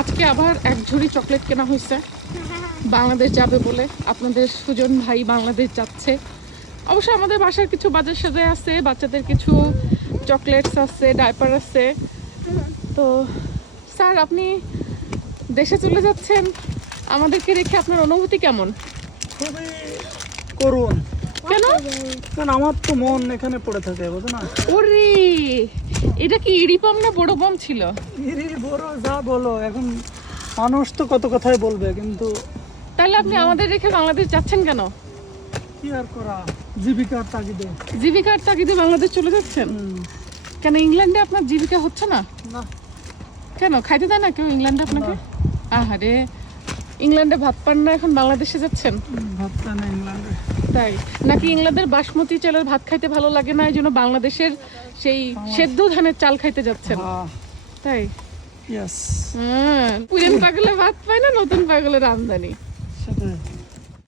আজকে আবার এক ঝুড়ি চকলেট কেনা হয়েছে বাংলাদেশ যাবে বলে। আপনাদের সুজন ভাই বাংলাদেশ যাচ্ছে। অবশ্য আমাদের বাসার কিছু বাজার সাজায় আছে, বাচ্চাদের কিছু চকলেটস আছে, ডাইপার আছে। তো স্যার, আপনি দেশে চলে যাচ্ছেন, আমাদেরকে রেখে আপনার অনুভূতি কেমন? খুবই করুণ। কেন? কারণ আমার তো মন এখানে পড়ে থাকে, বুঝো না? ওরে, এটা কি ইড়িপম না বড় বম ছিল? ইরি বড় যা বলো, এখন মানুষ তো কত কথাই বলবে, কিন্তু তাহলে আপনি আমাদের রেখে বাংলাদেশ যাচ্ছেন কেন? কি আর করা, জীবিকার তাগিদে। জীবিকার তাগিদে বাংলাদেশ চলে যাচ্ছেন? কেন, ইংল্যান্ডে আপনার জীবিকা হচ্ছে না? না, কেন, খাইতে দেয় না কেউ ইংল্যান্ডে আপনাকে? আহারে, ইংল্যান্ডে ভাত পান না, এখন বাংলাদেশে যাচ্ছেন? ভাবতে না ইংল্যান্ডে। তাই নাকি? ইংল্যান্ডের বাসমতি চালের ভাত খাইতে ভালো লাগে না, এই জন্য বাংলাদেশের সেই সেদ্ধ ধানের চাল খাইতে যাচ্ছেন? তাই? ইয়েস, পুরান পাগলে ভাত পায় না, নতুন পাগলের আমদানি। সেটাই।